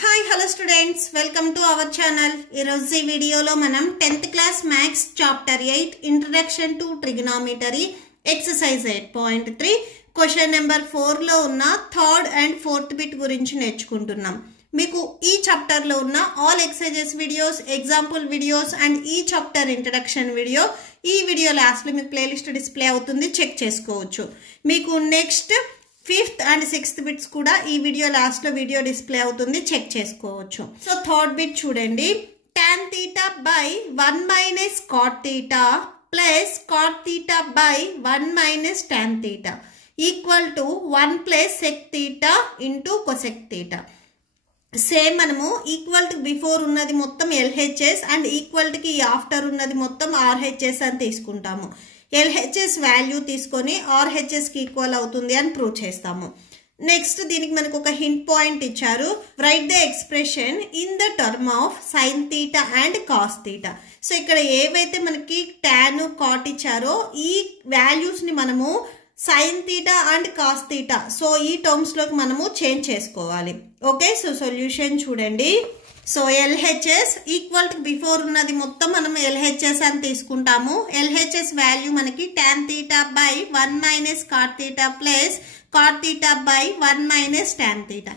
Hi hello students, welcome to our channel. ఈరోజు ఈ వీడియోలో మనం 10th class maths chapter 8 introduction to trigonometry exercise 8.3 question number 4లో ఉన్న థర్డ్ అండ్ ఫోర్త్ బిట్ గురించి నేర్చుకుంటున్నాం. మీకు ఈ చాప్టర్లో ఉన్న all exercises videos, example videos and ఈ చాప్టర్ ఇంట్రడక్షన్ వీడియో ఈ వీడియో లాస్ట్లో మీకు ప్లేలిస్ట్ డిస్ప్లే అవుతుంది, చెక్ చేసుకోవచ్చు. మీకు next 5th and 6th bits కూడా ఈ వీడియో లాస్ట్ లో వీడియో డిస్ప్లే అవుతుంది, చెక్ చేసుకోవచ్చు. సో థర్డ్ బిట్ చూడండి. tan theta by 1 minus cot theta plus cot theta by 1 minus tan theta equal to 1 plus sec theta into cosec theta. Same మనము equal to before ఉన్నది మొత్తం LHS and equal కి after ఉన్నది మొత్తం RHS అని తీసుకుంటాము. LHS value తీసుకొని RHS కి ఈక్వల్ అవుతుంది అని ప్రూవ్ చేస్తాము. నెక్స్ట్ దీనికి మనకు ఒక హింట్ పాయింట్ ఇచ్చారు. Right the expression in the term of sine theta and cos theta. So ఇక్కడ ఏవైతే మనకి టాన్ కాట్ ఇచ్చారో ఈ వాల్యూస్ ని మనము sine theta and cos theta, so ఈ టర్మ్స్ లోకి మనము చేంజ్ చేసుకోవాలి. ఓకే, సో సొల్యూషన్ చూడండి. So LHS equal to before ఉన్నది మొత్తం మనం LHS అని తీసుకుంటాము. LHS వాల్యూ మనకి tan theta by 1 minus cot theta plus cot theta by 1 minus tan theta.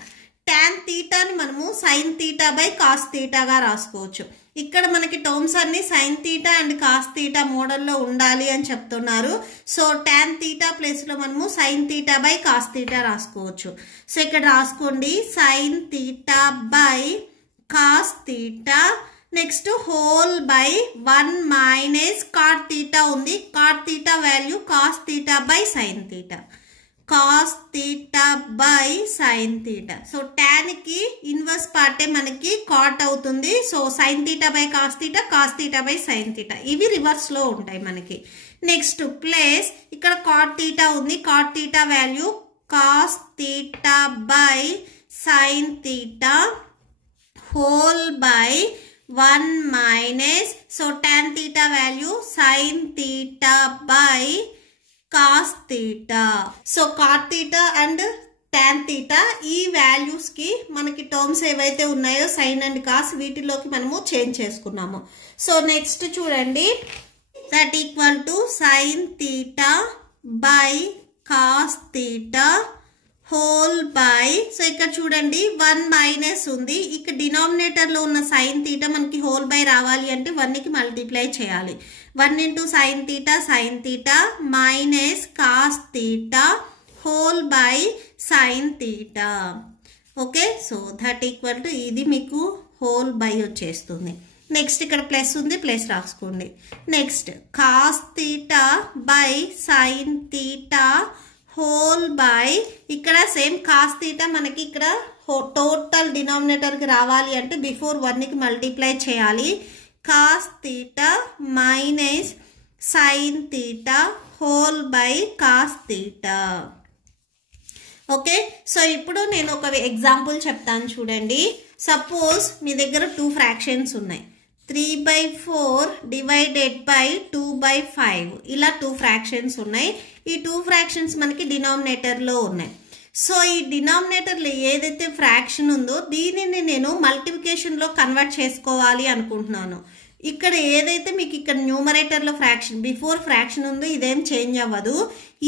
tan theta ని మనము sin theta by cos theta గా రాసుకోవచ్చు. ఇక్కడ మనకి టర్మ్స్ అన్ని sin theta and cos theta మోడల్లో ఉండాలి అని చెప్తున్నారు. సో tan theta ప్లేస్ లో మనము sin theta by cos theta రాసుకోవచ్చు. సో ఇక్కడ రాసుకోండి sin theta by cos theta, next whole by 1 minus cot theta ఉంది. cot theta value cos theta by sin theta, cos theta by sin theta. So tan కి inverse పార్టే మనకి cot అవుతుంది. So sin theta by cos theta, cos theta by sin theta ఇవి reverse లో ఉంటాయి మనకి. Next plus ఇక్కడ cot theta ఉంది. cot theta value cos theta by sin theta whole by 1 minus, so tan theta value sin theta by cos theta. so cot theta and tan theta ఈ values కి మనకి terms ఏవైతే ఉన్నాయో sin and cos వీటిలోకి మనము change చేసుకున్నాము. So next చూడండి, that equal to sin theta by cos theta whole by, so ఇక్కడ చూడండి 1 మైనస్ ఉంది. ఇక్కడ డినామినేటర్ లో ఉన్న సైన్ థీటా మనకి హోల్ బై రావాలి అంటే 1 కి మల్టిప్లై చేయాలి. 1 into sin theta minus cos theta whole by sin theta. Okay, so that equal to ఇది మీకు హోల్ బై వచ్చేస్తుంది. నెక్స్ట్ ఇక్కడ ప్లస్ ఉంది, ప్లస్ రాసుకోండి. Next cos theta by sin theta whole by, ఇక్కడ సేమ్ కాస్ థీటా మనకి ఇక్కడ total denominator కి రావాలి అంటే బిఫోర్ 1 కి మల్టిప్లై చేయాలి. Cos theta minus sine theta whole by cos theta. Okay, so ఇప్పుడు నేను ఒక ఎగ్జాంపుల్ చెప్తాను చూడండి. సపోజ్ మీ దగ్గర 2 ఫ్రాక్షన్స్ ఉన్నాయి. 3/4 డివైడెడ్ బై 2/5 ఇలా 2 ఫ్రాక్షన్స్ ఉన్నాయి. ఈ 2 ఫ్రాక్షన్స్ మనకి డినామినేటర్లో ఉన్నాయి. సో ఈ డినామినేటర్లో ఏదైతే ఫ్రాక్షన్ ఉందో దీనిని నేను మల్టిప్లికేషన్లో కన్వర్ట్ చేసుకోవాలి అనుకుంటున్నాను. ఇక్కడ ఏదైతే మీకు ఇక్కడ న్యూమరేటర్లో ఫ్రాక్షన్ బిఫోర్ ఫ్రాక్షన్ ఉందో ఇదేం చేంజ్ అవ్వదు.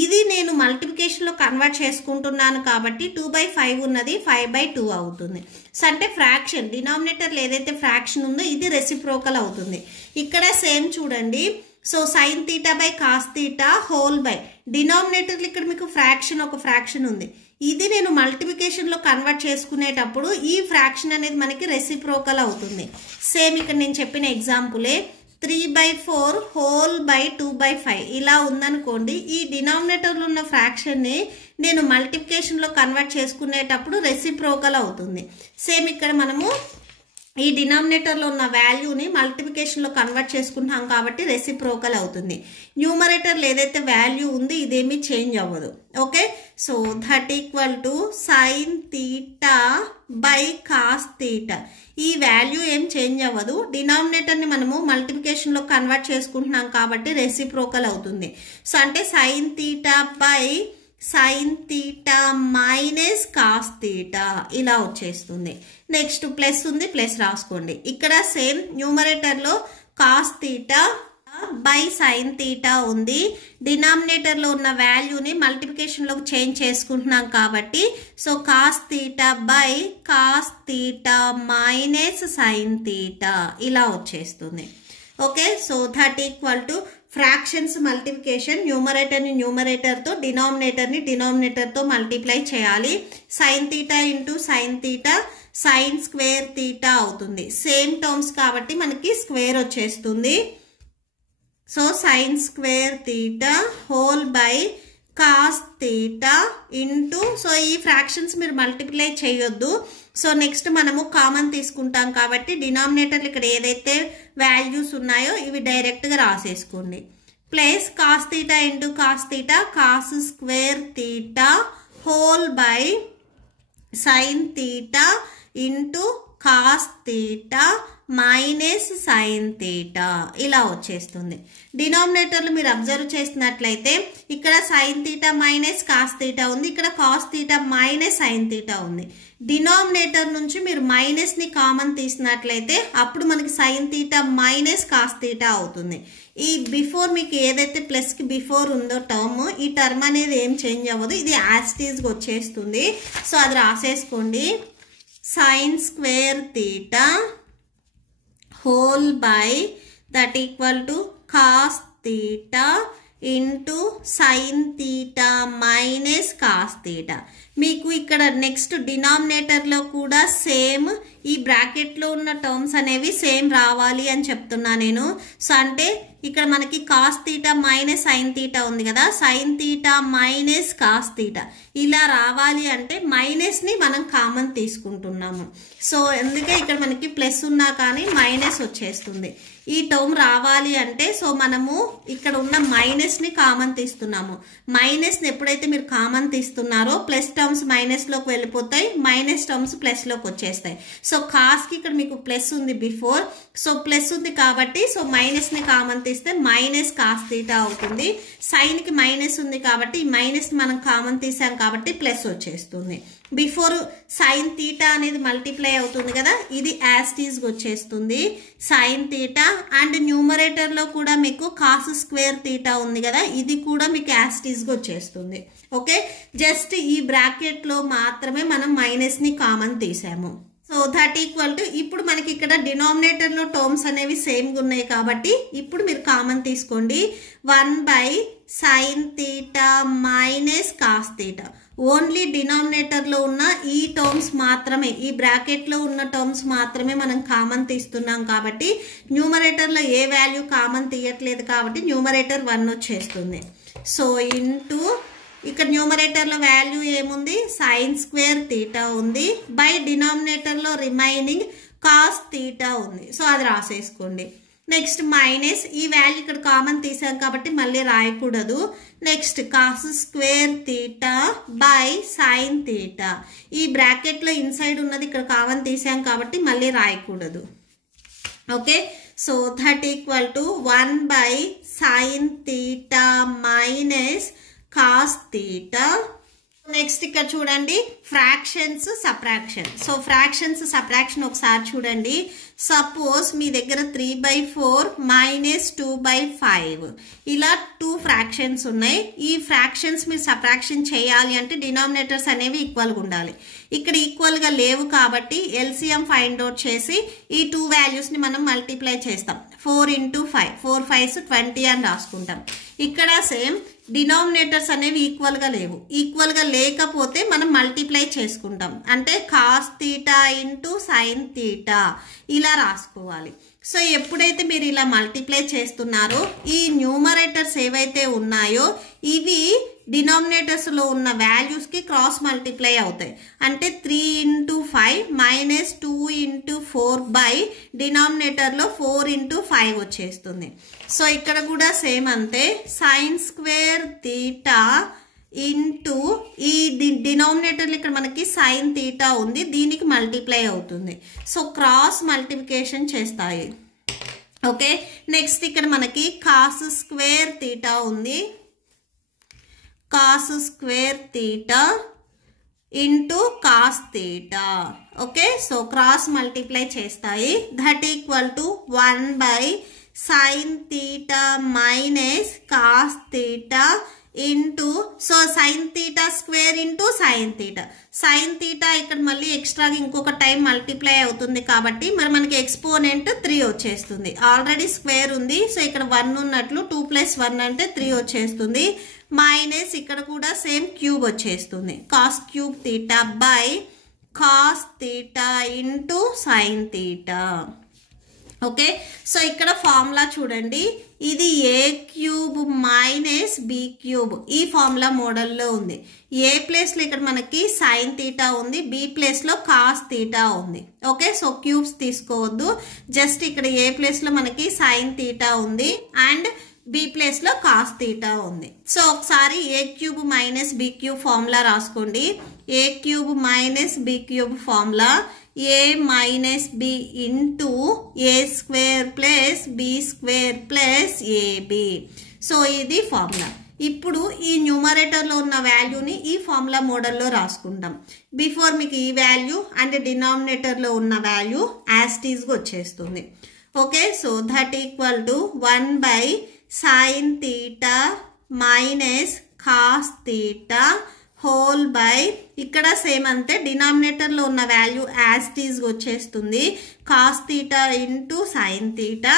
ఇది నేను మల్టిప్లికేషన్లో కన్వర్ట్ చేసుకుంటున్నాను కాబట్టి 2/5 ఉన్నది 5/2 అవుతుంది. సో అంటే ఫ్రాక్షన్ డినామినేటర్లో ఏదైతే ఫ్రాక్షన్ ఉందో ఇది రెసిప్రోకల్ అవుతుంది. ఇక్కడ సేమ్ చూడండి. So sin theta by cos theta whole by డినామినేటర్లు ఇక్కడ మీకు ఒక ఫ్రాక్షన్ ఉంది. ఇది నేను మల్టిప్లికేషన్లో కన్వర్ట్ చేసుకునేటప్పుడు ఈ ఫ్రాక్షన్ అనేది మనకి రెసిప్రోకల్ అవుతుంది. సేమ్ ఇక్కడ నేను చెప్పిన ఎగ్జాంపులే 3/4 హోల్ బై 2/5 ఇలా ఉందనుకోండి. ఈ డినామినేటర్లో ఉన్న ఫ్రాక్షన్ని నేను మల్టిప్లికేషన్లో కన్వర్ట్ చేసుకునేటప్పుడు రెసిప్రోకల్ అవుతుంది. సేమ్ ఇక్కడ మనము ఈ డినామినేటర్లో ఉన్న వాల్యూని మల్టిప్లికేషన్లో కన్వర్ట్ చేసుకుంటాం కాబట్టి రెసిప్రోకల్ అవుతుంది. న్యూమరేటర్లో ఏదైతే వాల్యూ ఉంది ఇదేమీ చేంజ్ అవ్వదు. Okay, so that equal to sign theta by cos theta ఈ వాల్యూ ఏం చేంజ్ అవ్వదు. డినామినేటర్ని మనము మల్టిప్లికేషన్లో కన్వర్ట్ చేసుకుంటున్నాం కాబట్టి రెసిప్రోకల్ అవుతుంది. సో అంటే sign theta by sin theta minus cos theta ఇలా వచ్చేస్తుంది. నెక్స్ట్ ప్లస్ ఉంది, ప్లస్ రాసుకోండి. ఇక్కడ సేమ్ న్యూమరేటర్లో cos theta by sin theta ఉంది. డినామినేటర్లో ఉన్న వాల్యూని మల్టిప్లికేషన్లోకి చేంజ్ చేసుకుంటున్నాం కాబట్టి so cos theta by cos theta minus sin theta ఇలా వచ్చేస్తుంది. Okay, so that equal to fractions multiplication, న్యూమరేటర్ని న్యూమరేటర్తో, డినామినేటర్ని డినామినేటర్తో మల్టిప్లై చేయాలి. Sin theta into sin theta sin square theta అవుతుంది. సేమ్ టర్మ్స్ కాబట్టి మనకి స్క్వేర్ వచ్చేస్తుంది. So sin square theta whole by cos theta into, so ఈ ఫ్రాక్షన్స్ మీరు మల్టిప్లై చేయొద్దు. సో నెక్స్ట్ మనము కామన్ తీసుకుంటాం కాబట్టి డినామినేటర్లు ఇక్కడ ఏదైతే వాల్యూస్ ఉన్నాయో ఇవి డైరెక్ట్గా రాసేసుకోండి. Plus cos theta into cos theta cos square theta whole by sin theta into cos theta minus sin theta ఇలా వచ్చేస్తుంది. డినామినేటర్లు మీరు అబ్జర్వ్ చేసినట్లయితే ఇక్కడ sin theta minus cos theta ఉంది, ఇక్కడ cos theta minus sin theta ఉంది. డినామినేటర్ నుంచి మీరు మైనస్ని కామన్ తీసినట్లయితే అప్పుడు మనకి sin theta minus cos theta అవుతుంది. ఈ బిఫోర్ మీకు ఏదైతే ప్లస్కి బిఫోర్ ఉందో టర్మ్, ఈ టర్మ్ అనేది ఏం చేంజ్ అవ్వదు, ఇది యాజ్ ఇట్ ఈజ్గా వచ్చేస్తుంది. సో అది రాసేసుకోండి. Sin square theta whole by that equal to cos theta into sin theta minus cos theta. మీకు ఇక్కడ నెక్స్ట్ డినామినేటర్లో కూడా సేమ్ ఈ బ్రాకెట్లో ఉన్న టర్మ్స్ అనేవి సేమ్ రావాలి అని చెప్తున్నా నేను. సో అంటే ఇక్కడ మనకి cos theta minus sin theta ఉంది కదా, sign theta minus cos theta ఇలా రావాలి అంటే మైనస్ని మనం కామన్ తీసుకుంటున్నాము. సో అందుకే ఇక్కడ మనకి ప్లస్ ఉన్నా కానీ మైనస్ వచ్చేస్తుంది. ఈ టర్మ్ రావాలి అంటే సో మనము ఇక్కడ ఉన్న మైనస్ని కామన్ తీస్తున్నాము. మైనస్ని ఎప్పుడైతే మీరు కామన్ తీస్తున్నారో ప్లస్ టర్మ్స్ మైనస్లోకి వెళ్ళిపోతాయి, మైనస్ టర్మ్స్ ప్లస్లోకి వచ్చేస్తాయి. సో కాస్కి ఇక్కడ మీకు ప్లస్ ఉంది బిఫోర్, సో ప్లస్ ఉంది కాబట్టి సో మైనస్ని కామన్ తీస్తే మైనస్ కాస్ తీటా అవుతుంది. సైన్కి మైనస్ ఉంది కాబట్టి ఈ మైనస్ మనం కామన్ తీసాం కాబట్టి ప్లస్ వచ్చేస్తుంది. బిఫోర్ సైన్ తీటా అనేది మల్టిప్లై అవుతుంది కదా, ఇది యాస్టీస్గా వచ్చేస్తుంది సైన్ తీటా. అండ్ న్యూమరేటర్లో కూడా మీకు కాస్ స్క్వేర్ తీటా ఉంది కదా, ఇది కూడా మీకు యాస్టీస్గా వచ్చేస్తుంది. ఓకే, జస్ట్ ఈ బ్రాకెట్లో మాత్రమే మనం మైనస్ని కామన్ తీసాము. సో దట్ ఈక్వల్ టు ఇప్పుడు మనకి ఇక్కడ డినామినేటర్లో టర్మ్స్ అనేవి సేమ్గా ఉన్నాయి కాబట్టి ఇప్పుడు మీరు కామన్ తీసుకోండి. 1 by sin theta minus cos theta. Only డినామినేటర్లో ఉన్న ఈ టర్మ్స్ మాత్రమే, ఈ బ్రాకెట్లో ఉన్న టర్మ్స్ మాత్రమే మనం కామన్ తీస్తున్నాం కాబట్టి న్యూమరేటర్లో ఏ వాల్యూ కామన్ తీయట్లేదు కాబట్టి న్యూమరేటర్ 1 వచ్చేస్తుంది. సో ఇంటూ ఇక్కడ న్యూమరేటర్లో వాల్యూ ఏముంది, సైన్ స్క్వేర్ తీటా ఉంది, బై డినామినేటర్లో రిమైనింగ్ కాస్ తీటా ఉంది. సో అది రాసేసుకోండి. నెక్స్ట్ మైనస్ ఈ వాల్యూ ఇక్కడ కామన్ తీసాం కాబట్టి మళ్ళీ రాయకూడదు. Next cos square theta by sin theta, ఈ బ్రాకెట్లో ఇన్సైడ్ ఉన్నది ఇక్కడ కామన్ తీసాం కాబట్టి మళ్ళీ రాయకూడదు. Okay, so that equal to 1 by sin theta minus cos theta. Next ఇక్కడ చూడండి fractions subtraction. So fractions subtraction ఒకసారి చూడండి. సపోజ్ మీ దగ్గర 3/4 మైనస్ 2/5 ఇలా 2 ఫ్రాక్షన్స్ ఉన్నాయి. ఈ ఫ్రాక్షన్స్ మీరు సబ్ట్రాక్షన్ చేయాలి అంటే డినామినేటర్స్ అనేవి ఈక్వల్గా ఉండాలి. ఇక్కడ ఈక్వల్గా లేవు కాబట్టి ఎల్సిఎం ఫైండ్ అవుట్ చేసి ఈ 2 వాల్యూస్ని మనం మల్టిప్లై చేస్తాం. 4 × 5, 4 5s 20 అని రాసుకుంటాం. ఇక్కడ సేమ్ డినామినేటర్స్ అనేవి ఈక్వల్గా లేవు. ఈక్వల్గా లేకపోతే మనం మల్టిప్లై చేసుకుంటాం. అంటే cos theta into sin theta ఇలా రాసుకోవాలి. సో ఎప్పుడైతే మీరు ఇలా మల్టిప్లై చేస్తున్నారో ఈ న్యూమరేటర్స్ ఏవైతే ఉన్నాయో ఇవి డినామినేటర్స్లో ఉన్న వాల్యూస్కి క్రాస్ మల్టిప్లై అవుతాయి. అంటే 3 × 5 మైనస్ 2 × 4 బై డినామినేటర్లో 4 × 5 వచ్చేస్తుంది. సో ఇక్కడ కూడా సేమ్ అంతే, సైన్ స్క్వేర్ తీటా ఇంటూ ఈ డినామినేటర్లు ఇక్కడ మనకి సైన్ తీటా ఉంది, దీనికి మల్టిప్లై అవుతుంది. సో క్రాస్ మల్టిప్లికేషన్ చేస్తాయి. ఓకే, నెక్స్ట్ ఇక్కడ మనకి కాస్ స్క్వేర్ తీటా ఉంది, cos square theta into cos theta. Okay, so cross multiply చేస్తాయి. That equal to 1 by sin theta minus cos theta into, so sin theta square into sin theta. sin theta ఇక్కడ మళ్ళీ ఎక్స్ట్రాగా ఇంకొక time multiply అవుతుంది కాబట్టి మరి మనకి exponent 3 వచ్చేస్తుంది. ఆల్రెడీ స్క్వేర్ ఉంది, సో ఇక్కడ 1 ఉన్నట్లు 2 + 1 అంటే 3 వచ్చేస్తుంది. మైనస్ ఇక్కడ కూడా సేమ్ క్యూబ్ వచ్చేస్తుంది. Cos cube theta by cos theta into sin theta. Okay, so ఇక్కడ ఫార్ములా చూడండి, ఇది A cube minus B cube ఈ ఫార్ములా మోడల్లో ఉంది. ఏ ప్లేస్లో ఇక్కడ మనకి సైన్ థీటా ఉంది, బి ప్లేస్లో కాస్ థీటా ఉంది. ఓకే, సో క్యూబ్స్ తీసుకోవద్దు, జస్ట్ ఇక్కడ ఏ ప్లేస్లో మనకి సైన్ థీటా ఉంది అండ్ బి ప్లేస్లో కాస్ థీటా ఉంది. సో ఒకసారి A cube minus B cube formula రాసుకోండి. ఏ cube minus B cube formula a minus b into a square plus b square plus ab. So ఇది formula. ఇప్పుడు ఈ న్యూమరేటర్లో ఉన్న వాల్యూని ఈ ఫార్ములా మోడల్లో రాసుకుంటాం. బిఫోర్ మీకు ఈ వాల్యూ అండ్ డినామినేటర్లో ఉన్న వాల్యూ యాజ్ ఇట్ ఈస్గా వచ్చేస్తుంది. Okay, so that equal to 1 by sin theta minus cos theta whole by, ఇక్కడ సేమ్ అంతే, డినామినేటర్లో ఉన్న వాల్యూ యాజ్ ఇట్ ఈస్గా వచ్చేస్తుంది, cos theta into sin theta.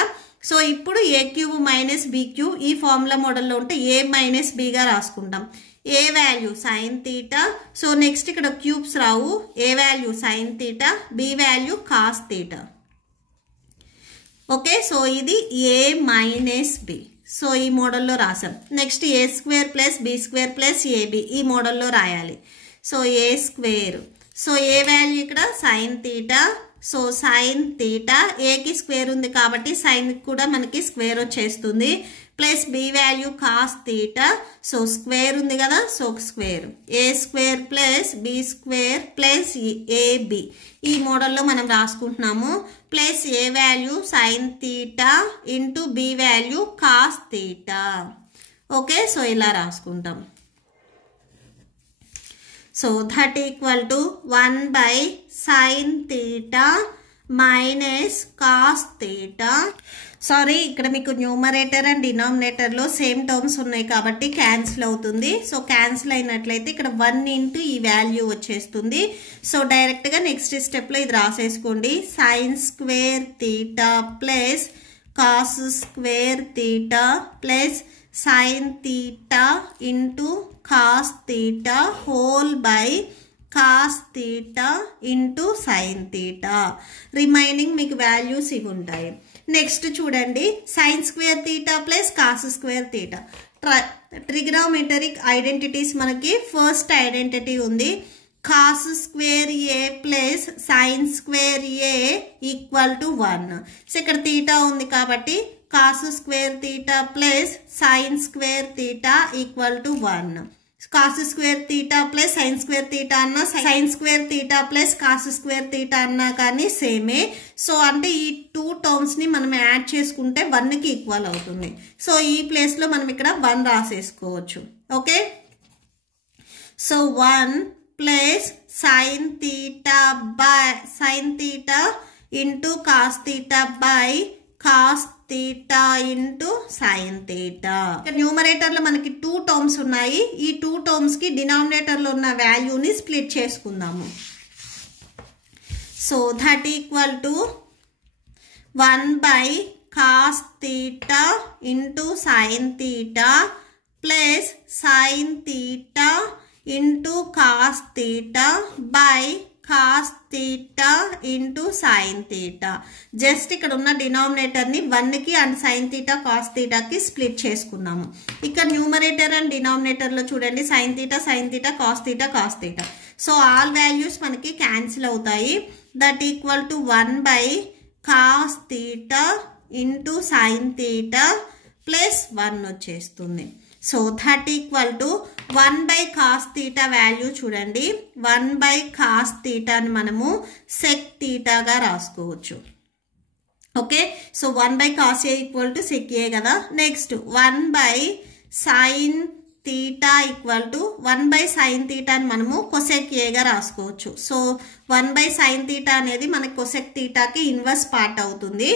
So ఇప్పుడు A cube minus B cube ఈ ఫార్ములా మోడల్లో ఉంటే ఏ మైనస్ బిగా రాసుకుంటాం. A value sin theta, so next ఇక్కడ క్యూబ్స్ రావు, A value sin theta, B value cos theta. Okay, so ఇది A minus B, so ఈ మోడల్లో రాసాం. Next A square plus B square plus AB ఈ మోడల్లో రాయాలి. So A square, so A value ఇక్కడ sin theta, so sin theta ఏకి square ఉంది కాబట్టి సైన్ కూడా మనకి స్క్వేర్ వచ్చేస్తుంది, plus B value cos theta, so square ఉంది కదా, so square A square plus B square plus AB ఈ మోడల్లో మనం రాసుకుంటున్నాము. Plus A value sin theta into B value cos theta. Okay, so ఇలా రాసుకుంటాం. So that equal to 1 by sin theta minus cos theta. Sorry, ఇక్కడ మీకు numerator and డినామినేటర్లో same terms ఉన్నాయి కాబట్టి క్యాన్సిల్ అవుతుంది. సో క్యాన్సిల్ అయినట్లయితే ఇక్కడ 1 ఇంటూ ఈ వాల్యూ వచ్చేస్తుంది. సో డైరెక్ట్గా నెక్స్ట్ స్టెప్లో ఇది రాసేసుకోండి. Sin square theta plus cos square theta plus sin theta into cos theta whole by cos theta into sin theta. Remaining మీకు వాల్యూస్ ఇవి ఉంటాయి. నెక్స్ట్ చూడండి, sin square theta plus cos square theta. Trigonometric identities మనకి first identity ఉంది, cos square A plus sin square A equal to 1. So ఇక్కడ theta ఉంది కాబట్టి cos square theta plus sin square theta equal to 1. Cos square theta plus sin square theta అన్నా, sin square theta plus cos square theta అన్నా కానీ సేమే. So అంటే ఈ 2 టర్మ్స్ని మనం యాడ్ చేసుకుంటే 1కి ఈక్వల్ అవుతుంది. సో ఈ ప్లేస్లో మనం ఇక్కడ 1 రాసేసుకోవచ్చు. Okay, so 1 plus sin theta by sin theta into cos theta by cos theta into sin theta. న్యూమరేటర్లో మనకి 2 టర్మ్స్ ఉన్నాయి. ఈ 2 టర్మ్స్కి డినామినేటర్లో ఉన్న వాల్యూని స్ప్లిట్ చేసుకుందాము. So that equal to 1 by cos theta into sin theta plus sin theta into cos theta by cos theta into sin theta. Just ఇక్కడ ఉన్న డినామినేటర్ని 1కి అండ్ సైన్ థీటా కాస్ థీటాకి స్ప్లిట్ చేసుకున్నాము. ఇక్కడ న్యూమరేటర్ అండ్ డినామినేటర్లో చూడండి, sin theta cos theta. So all values మనకి క్యాన్సిల్ అవుతాయి. That equal to 1 by cos theta into sin theta plus 1 వచ్చేస్తుంది. So that equal to 1 by cos theta value చూడండి, 1 by కాస్ థీటాని మనము సెక్ థీటాగా రాసుకోవచ్చు. Okay, so 1 by cos A equal to sec A కదా. Next 1 by sin theta equal to 1 by sin theta అని మనము cosec a గా రాసుకోవచ్చు. సో 1 by sin theta అనేది మనకి cosec theta కి ఇన్వర్స్ పార్ట్ అవుతుంది.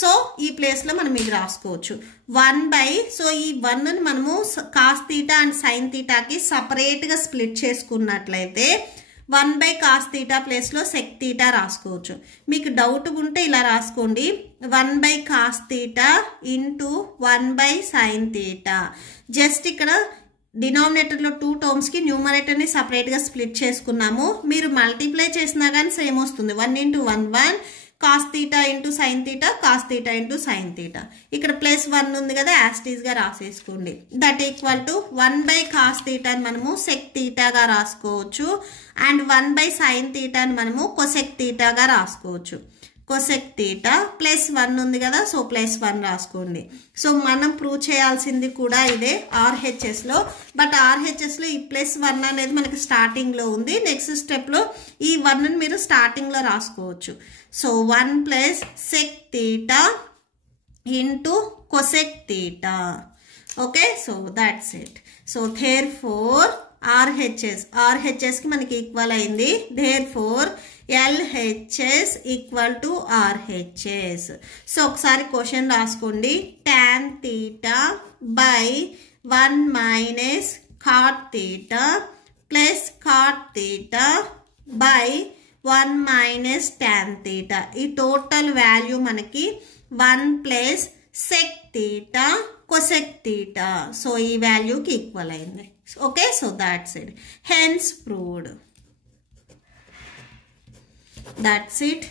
సో ఈ ప్లేస్ లో మనం ఇది రాసుకోవచ్చు 1 by, సో ఈ 1 ని మనము cos theta and sin theta కి సపరేట్ గా స్ప్లిట్ చేసుకున్నట్లయితే 1 by cos theta ప్లేస్ లో sec theta రాసుకోవచ్చు. మీకు డౌట్ ఉంటే ఇలా రాసుకోండి 1 by cos theta into 1 by sin theta. Just ఇక్కడ డినామినేటర్ లో 2 టర్మ్స్ కి న్యూమరేటర్ ని సెపరేట్ గా స్ప్లిట్ చేసుకున్నాము. మీరు మల్టిప్లై చేసినా కానీ సేమ్ వస్తుంది 1 into 1 1 cos theta into sin theta cos theta into sin theta. ఇక్కడ ప్లస్ 1 ఉంది కదా యాస్టీస్ గా రాసేసుకోండి. That equal to 1 by cos theta అని మనము sec theta గా రాసుకోవచ్చు అండ్ 1 by sin theta అని మనము cosec theta గా రాసుకోవచ్చు. cosec theta ప్లస్ 1 ఉంది కదా సో ప్లస్ 1 రాసుకోండి. సో మనం ప్రూవ్ చేయాల్సింది కూడా ఇదే RHS లో. బట్ RHS లో ఈ ప్లస్ 1 అనేది మనకి స్టార్టింగ్ లో ఉంది. నెక్స్ట్ స్టెప్ లో ఈ 1 ని మీరు స్టార్టింగ్ లో రాసుకోవచ్చు. So 1 plus sec theta into cosec theta. Okay so that's it. So therefore RHS కి మనకి ఈక్వల్ అయింది. therefore LHS equal to RHS. So ఒకసారి క్వశ్చన్ రాసుకోండి. tan theta by 1 minus cot theta plus cot theta by 1 minus tan theta. ఈ total value మనకి 1 plus sec theta cosec theta. So ఈ వాల్యూకి equal అయింది. Okay so that's it. Hence proved. That's it.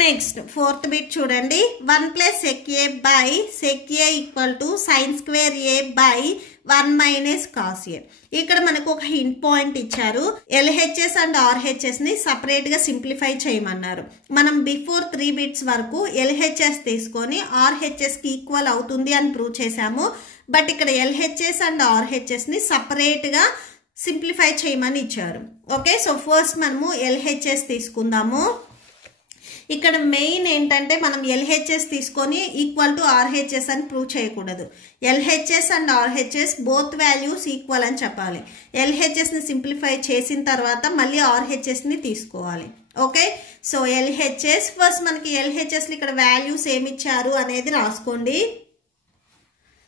Next fourth bit చూడండి. 1 plus sec a by sec a equal to sin square a by 1 minus cos a. ఇక్కడ మనకు ఒక hint point ఇచ్చారు. LHS and RHS ని separate గా simplify చేయమన్నారు. మనం before 3 bits వరకు LHS తీసుకొని RHS కి ఈక్వల్ అవుతుంది అని ప్రూవ్ చేశాము. బట్ ఇక్కడ LHS అండ్ RHS ని సపరేట్ గా సింప్లిఫై చేయమని ఇచ్చారు. ఓకే సో ఫస్ట్ మనము LHS తీసుకుందాము. ఇక్కడ మెయిన్ ఏంటంటే మనం LHS తీసుకొని ఈక్వల్ టు RHS అని ప్రూవ్ చేయకూడదు. LHS and RHS both values equal అని చెప్పాలి. LHS ని సింప్లిఫై చేసిన తర్వాత మళ్ళీ RHS ని తీసుకోవాలి. ఓకే సో LHS ఫస్ట్ మనకి LHS ఇక్కడ వాల్యూస్ ఏమి ఇచ్చారు అనేది రాసుకోండి.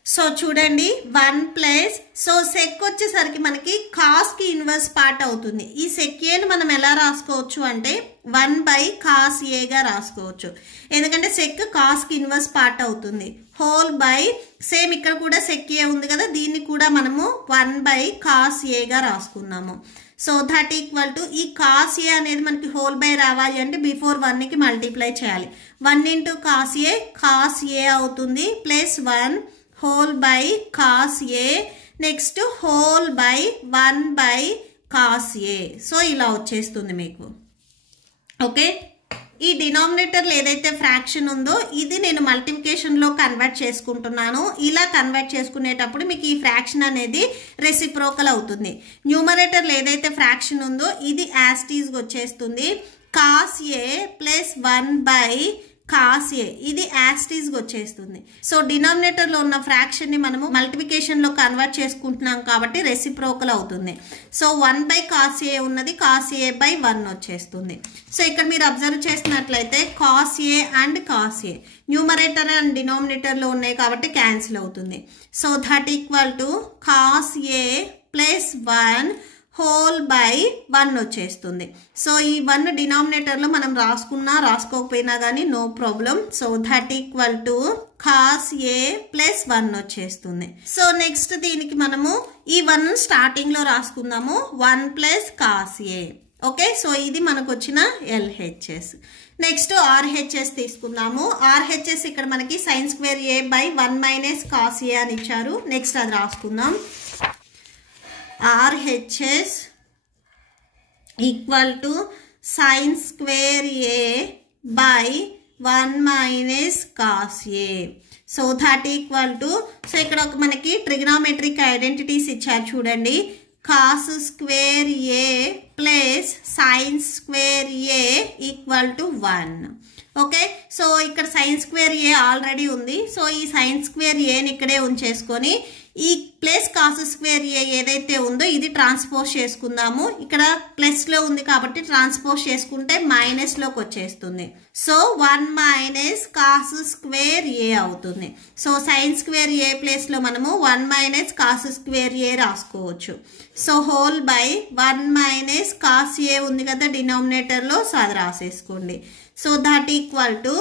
సో చూడండి 1 ప్లస్ సో సెక్ వచ్చేసరికి మనకి కాస్ కి ఇన్వర్స్ పార్ట్ అవుతుంది. ఈ సెక్ ఏని మనం ఎలా రాసుకోవచ్చు అంటే 1 by cos a గా రాసుకోవచ్చు. ఎందుకంటే సెక్ కాస్ కి ఇన్వర్స్ పార్ట్ అవుతుంది. హోల్ బై సేమ్ ఇక్కడ కూడా సెక్ ఏ ఉంది కదా దీన్ని కూడా మనము 1 by cos a గా రాసుకున్నాము. సో దట్ ఈక్వల్ టు ఈ కాస్ ఏ అనేది మనకి హోల్ బై రావాలి అంటే బిఫోర్ 1 కి మల్టిప్లై చేయాలి. 1 into cos a అవుతుంది plus 1 whole by cos a next whole by 1 by cos a. So ఇలా వచ్చేస్తుంది మీకు. ఓకే ఈ డినామినేటర్లో ఏదైతే ఫ్రాక్షన్ ఉందో ఇది నేను మల్టిప్లికేషన్లో కన్వర్ట్ చేసుకుంటున్నాను. ఇలా కన్వర్ట్ చేసుకునేటప్పుడు మీకు ఈ ఫ్రాక్షన్ అనేది రెసిప్రోకల్ అవుతుంది. న్యూమరేటర్లో ఏదైతే ఫ్రాక్షన్ ఉందో ఇది యాస్టీస్గా వచ్చేస్తుంది. Cos a plus 1 by cos a ఇది యాస్టీస్గా వచ్చేస్తుంది. సో డినామినేటర్లో ఉన్న ఫ్రాక్షన్ని మనము మల్టిప్లికేషన్లో కన్వర్ట్ చేసుకుంటున్నాం కాబట్టి రెసిప్రోకల్ అవుతుంది. సో 1 by cos a ఉన్నది cos a by 1 వచ్చేస్తుంది. సో ఇక్కడ మీరు అబ్జర్వ్ చేసినట్లయితే cos a and cos a numerator and డినామినేటర్లో ఉన్నాయి కాబట్టి క్యాన్సిల్ అవుతుంది. So that equal to cos a plus 1 whole by 1 వచ్చేస్తుంది. సో ఈ 1 డినామినేటర్లో మనం రాసుకున్నా రాసుకోకపోయినా కానీ no problem. So that equal to cos a plus 1 వచ్చేస్తుంది. సో నెక్స్ట్ దీనికి మనము ఈ 1 స్టార్టింగ్లో రాసుకుందాము 1 ప్లస్ కాస్ ఏ. ఓకే సో ఇది మనకు వచ్చిన LHS. నెక్స్ట్ RHS తీసుకుందాము. RHS ఇక్కడ మనకి sine square A by 1 minus cos a అని ఇచ్చారు. నెక్స్ట్ అది రాసుకుందాం. RHS equal to sin square a by 1 minus cos a. So that equal to so ఇక్కడ ఒక మనకి ట్రిగ్నోమెట్రిక్ ఐడెంటిటీస్ ఇచ్చారు చూడండి. cos square a plus sin square a equal to 1. Okay so ఇక్కడ సైన్ స్క్వేర్ ఏ already ఉంది. So ఈ sine square ఏని ఇక్కడే ఉంచేసుకొని ఈ ప్లస్ కాస్ స్క్వేర్ ఏ ఏదైతే ఉందో ఇది ట్రాన్స్పోజ్ చేసుకుందాము. ఇక్కడ ప్లస్లో ఉంది కాబట్టి ట్రాన్స్పోజ్ చేసుకుంటే మైనస్లోకి వచ్చేస్తుంది. So 1 minus cos square A అవుతుంది. సో సైన్ స్క్వేర్ ఏ ప్లేస్లో మనము 1 మైనస్ కాస్ స్క్వేర్ ఏ రాసుకోవచ్చు. So whole by 1 minus cos A ఉంది కదా డినామినేటర్లో, సో అది రాసేసుకోండి. So that equal to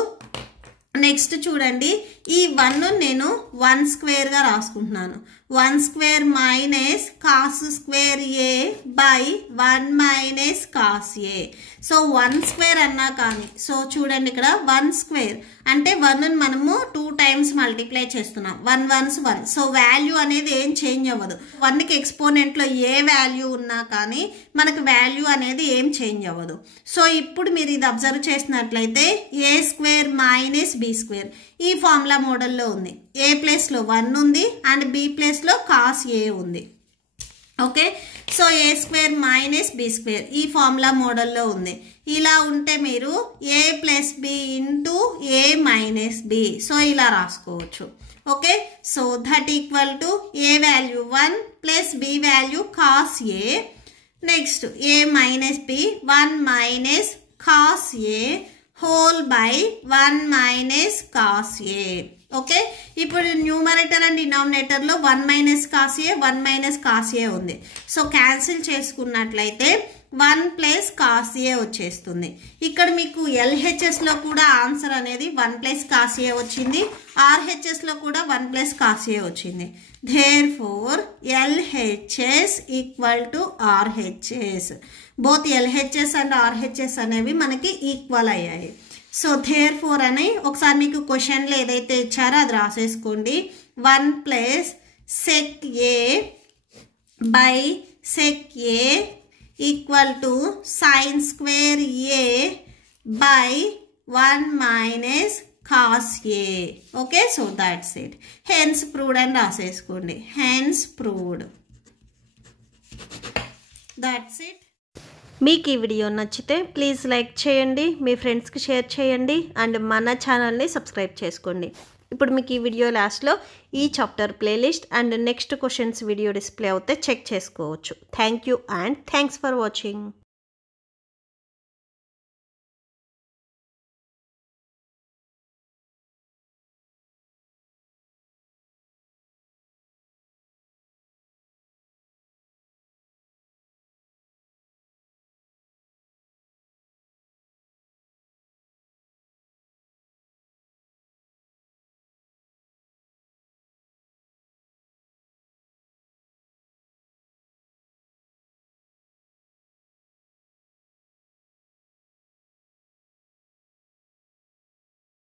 next చూడండి, ఈ 1 నేను 1 స్క్వేర్గా రాసుకుంటున్నాను. 1 square minus cos square A by 1 minus cos A. So 1 square అన్నా కానీ, సో చూడండి ఇక్కడ 1 స్క్వేర్ అంటే 1ని మనము 2 టైమ్స్ మల్టిప్లై చేస్తున్నాం. 1 1s 1. సో వాల్యూ అనేది ఏం చేంజ్ అవ్వదు. 1కి ఎక్స్పోనెంట్లో ఏ వాల్యూ ఉన్నా కానీ మనకు వాల్యూ అనేది ఏం చేంజ్ అవ్వదు. సో ఇప్పుడు మీరు ఇది అబ్జర్వ్ చేసినట్లయితే A square minus B square ఈ ఫార్ములా మోడల్లో ఉంది. ఏ ప్లేస్లో 1 ఉంది అండ్ బి ప్లేస్లో కాస్ ఏ ఉంది. Okay, so A square minus B square ఈ ఫార్ములా మోడల్లో ఉంది. ఇలా ఉంటే మీరు A plus B into A minus B, so ఇలా రాసుకోవచ్చు. Okay, so that equal to A value 1 plus B value cos A, next A minus B 1 minus cos A whole by 1 minus cos A. Okay, ఇప్పుడు numerator and డినామినేటర్లో 1 minus cos A 1 minus cos A ఉంది. So cancel చేసుకున్నట్లయితే 1 plus cos ఏ వచ్చేస్తుంది. ఇక్కడ మీకు ఎల్హెచ్ఎస్లో కూడా answer అనేది 1 plus cos ఏ వచ్చింది, ఆర్హెచ్ఎస్లో కూడా 1 ప్లస్ కాస్ ఏ వచ్చింది. Therefore LHS equal to RHS. Both LHS and RHS అనేవి మనకి ఈక్వల్ అయ్యాయి. సో therefore అని ఒకసారి మీకు క్వశ్చన్లో ఏదైతే ఇచ్చారో అది రాసేసుకోండి. 1 plus sec A by sec A equal to sin square A by 1 minus cos A. Okay, so that's it. Hence proved అని రాసేసుకోండి. Hence proved. That's it. మీకు ఈ వీడియో నచ్చితే ప్లీజ్ లైక్ చేయండి, మీ ఫ్రెండ్స్కి షేర్ చేయండి అండ్ మన ఛానల్ని సబ్స్క్రైబ్ చేసుకోండి. ఇప్పుడు మీకు ఈ వీడియో లాస్ట్లో ఈ chapter playlist and next questions video display అవుతే చెక్ చేసుకోవచ్చు. Thank you and thanks for watching.